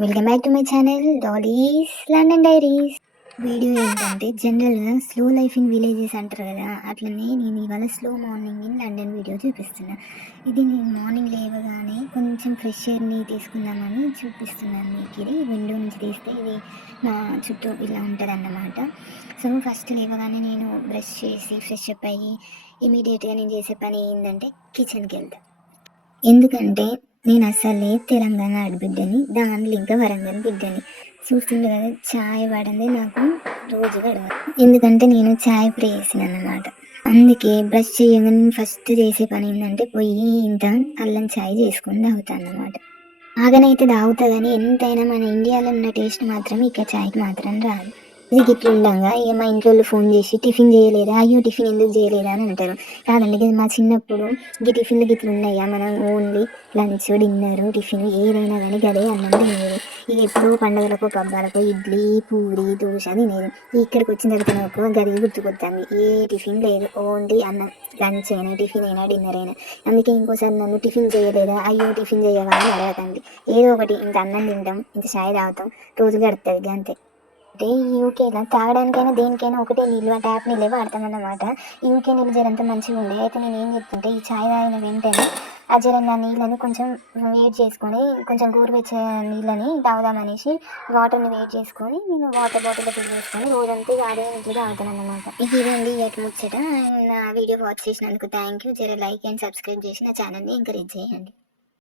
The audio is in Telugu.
Welcome back to my channel Dolly's London diaries. Video ఏంటంటే జనరల్గా స్లో లైఫ్ ఇన్ విలేజెస్ అంటారు కదా అట్లనే నేను ఇవాళ slow morning in London video చూపిస్తున్నా. ఇది నేను మార్నింగ్ లేవగానే కొంచెం ఫ్రెష్ ఎయిర్ని తీసుకుందామని చూపిస్తున్నాను మీకు. ఇది విండో నుంచి తీస్తే ఇది నా చుట్టూ ఇలా ఉంటుంది అన్నమాట సో ఫస్ట్ లేవగానే నేను బ్రష్ చేసి ఫ్రెష్ అప్ అయ్యి ఇమీడియట్గా నేను చేసే పని ఏంటంటే కిచెన్కి వెళ్తాను ఎందుకంటే నేను అసలే తెలంగాణ ఆడబిడ్డని దాంట్లో ఇంకా వరంగల్ బిడ్డని. చూస్తుండే కదా ఛాయ్ పడింది నాకు రోజు గడవ. ఎందుకంటే నేను ఛాయ్ చేసినాను అన్నమాట అందుకే బ్రష్ చేయగానే ఫస్ట్ చేసే పని ఏంటంటే పోయి ఇంత అల్లం ఛాయ్ చేసుకొని తాగుతాను అన్నమాట ఆగనైతే తాగుతా కానీ ఎంతైనా మన ఇండియాలో ఉన్న టేస్ట్ మాత్రం ఇక ఛాయ్కి మాత్రం రాదు. ఇది గిట్ల ఉండగా ఇక మా ఇంట్లో ఫోన్ చేసి టిఫిన్ చేయలేదా? అయ్యో టిఫిన్ ఎందుకు చేయలేదా అని అంటారు. కాదండి ఇది మా చిన్నప్పుడు ఈ టిఫిన్లు గిట్లు ఉన్నాయా మనం ఓన్లీ లంచ్ డిన్నర్ టిఫిన్ ఏదైనా కానీ గదే అన్నం తినేది. ఇక ఎప్పుడు పండుగలకు పబ్బాలకు ఇడ్లీ పూరి దోశ తినేది. ఇక్కడికి వచ్చిన తర్వాత నాకు గది గుర్తుకొచ్చింది ఏ టిఫిన్ లేదు. ఓన్లీ అన్నం. లంచ్ అయినా టిఫిన్ అయినా డిన్నర్ అయినా. అందుకే ఇంకోసారి నన్ను టిఫిన్ చేయలేదా? అయ్యో టిఫిన్ చేయవా? అని అడగకండి ఏదో ఒకటి ఇంత అన్నం తింటాం ఇంత చాయ్ తాగుతాం రోజు గడుతుంది అంతే అంటే యూకేలో తాగడానికైనా దేనికైనా ఒకటే నీళ్ళు ట్యాప్ నీళ్ళే వాడతామన్నమాట యూకే నీళ్ళు జరంత మంచిగా ఉండే. అయితే నేను ఏం చెప్తుంటే ఈ ఛాయ్ తాగిన వెంటనే ఆ జరం నా నీళ్ళని కొంచెం వేడి చేసుకొని కొంచెం గోరువెచ్చే నీళ్ళని తాగుదామనేసి వాటర్ని వేడి చేసుకొని నేను వాటర్ బాటిల్ ఫిల్ చేసుకొని రోజంతా వాడే నీళ్ళు ఇంట్లో అన్నమాట ఇది ఇదండి ఎట్ ముచ్చట. నా వీడియో వాచ్ చేసినందుకు థ్యాంక్ యూ జర లైక్ అండ్ సబ్స్క్రైబ్ చేసి నా ఛానల్ని ఎంకరేజ్ చేయండి.